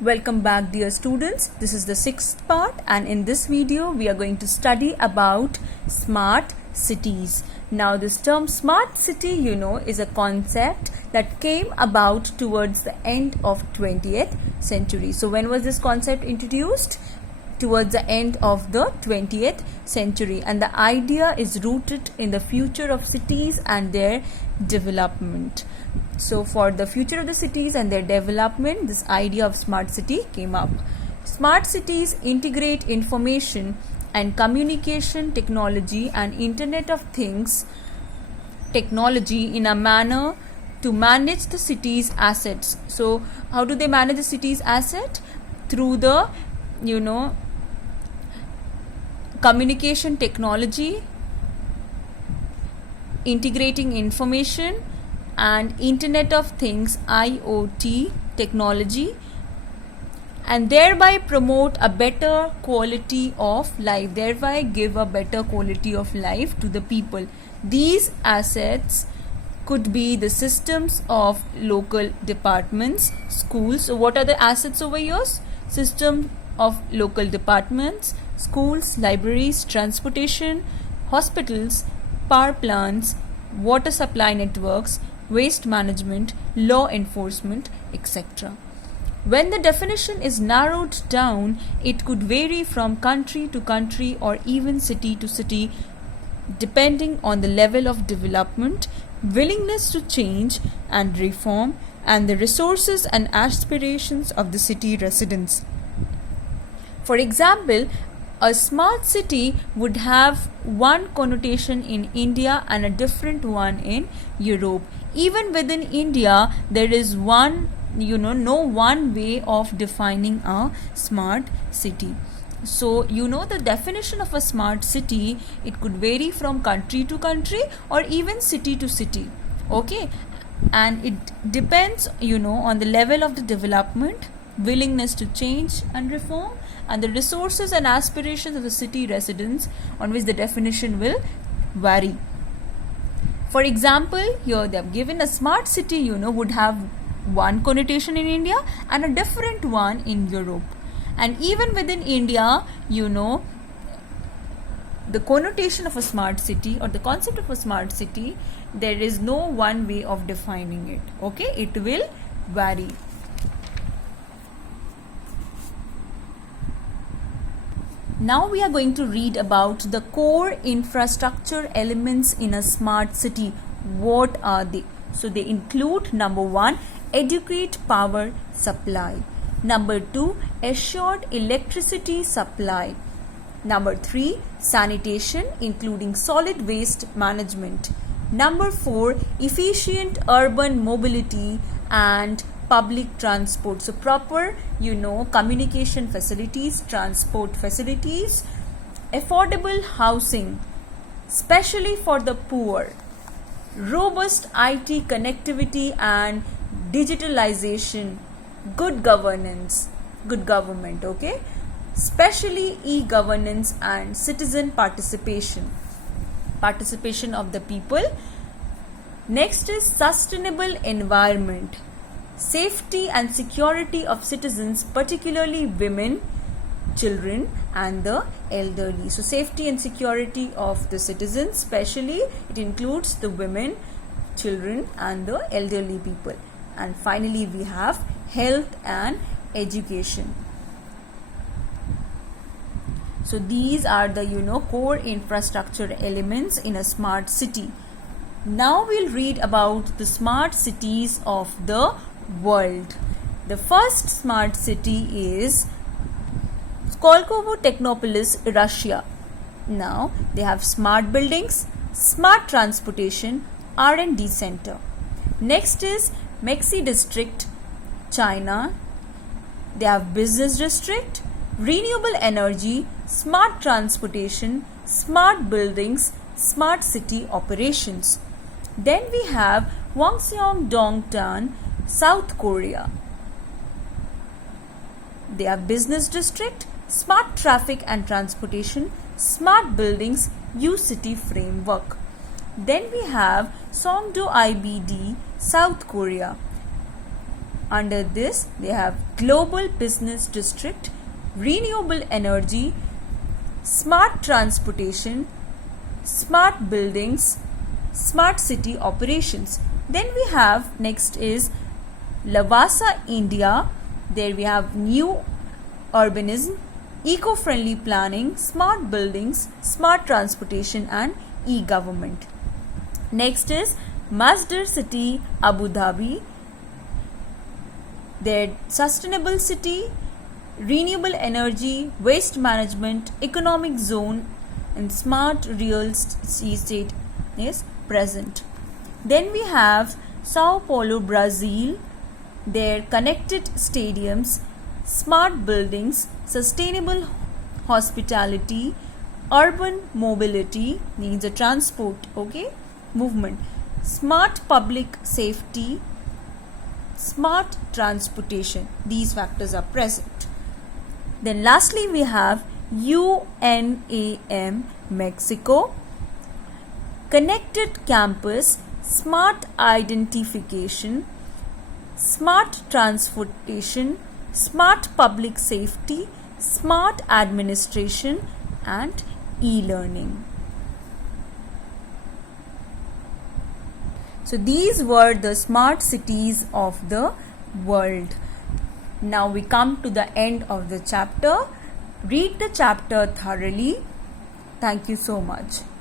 Welcome back, dear students. This is the sixth part, and in this video we are going to study about smart cities. Now this term smart city, is a concept that came about towards the end of 20th century. So when was this concept introduced? Towards the end of the 20th century, and the idea is rooted in the future of cities and their development. So for the future of the cities and their development, this idea of smart city came up. Smart cities integrate information and communication technology and Internet of Things technology in a manner to manage the city's assets. So how do they manage the city's asset? Through the communication technology, integrating information and Internet of Things IoT technology, and thereby promote a better quality of life, thereby give a better quality of life to the people. These assets could be the systems of local departments, schools. So what are the assets over here? System of local departments, schools, libraries, transportation, hospitals, power plants, water supply networks, waste management, law enforcement, etc. When the definition is narrowed down, it could vary from country to country or even city to city, depending on the level of development, willingness to change and reform, and the resources and aspirations of the city residents. For example, a smart city would have one connotation in India and a different one in Europe. Even within India, there is no one way of defining a smart city. So, the definition of a smart city, it could vary from country to country or even city to city. Okay, and it depends, on the level of the development, willingness to change and reform, and the resources and aspirations of the city residents, on which the definition will vary. For example, here they have given a smart city, would have one connotation in India and a different one in Europe. And even within India, the connotation of a smart city or the concept of a smart city, there is no one way of defining it. Okay, it will vary. Now we are going to read about the core infrastructure elements in a smart city. What are they? So they include number 1, adequate power supply. Number 2, assured electricity supply. Number 3, sanitation including solid waste management. Number 4, efficient urban mobility and public transport. So proper, communication facilities, transport facilities, affordable housing, especially for the poor, robust IT connectivity and digitalization, good governance, good government, okay, especially e-governance and citizen participation of the people. Next is sustainable environment, safety and security of citizens, particularly women, children and the elderly. So safety and security of the citizens, especially it includes the women, children and the elderly people. And finally we have health and education. So these are the core infrastructure elements in a smart city. Now we'll read about the smart cities of the world. The first smart city is Skolkovo Technopolis, Russia. Now they have smart buildings, smart transportation, R&D center. Next is Mexi District, China. They have business district, renewable energy, smart transportation, smart buildings, smart city operations. Then we have Hwangseong Dongtan, South Korea. They have business district, smart traffic and transportation, smart buildings, U-City framework. Then we have Songdo IBD, South Korea. Under this, they have global business district, renewable energy, smart transportation, smart buildings, smart city operations. Then we have next is Lavasa, India. There we have new urbanism, eco-friendly planning, smart buildings, smart transportation and e-government. Next is Masdar City, Abu Dhabi. Their sustainable city, renewable energy, waste management, economic zone and smart real estate is present. Then we have Sao Paulo, Brazil. Their connected stadiums, smart buildings, sustainable hospitality, urban mobility means a transport, movement, smart public safety, smart transportation. These factors are present. Then lastly we have UNAM, Mexico, connected campus, smart identification, smart transportation, smart public safety, smart administration and e-learning. So these were the smart cities of the world. Now we come to the end of the chapter. Read the chapter thoroughly. Thank you so much.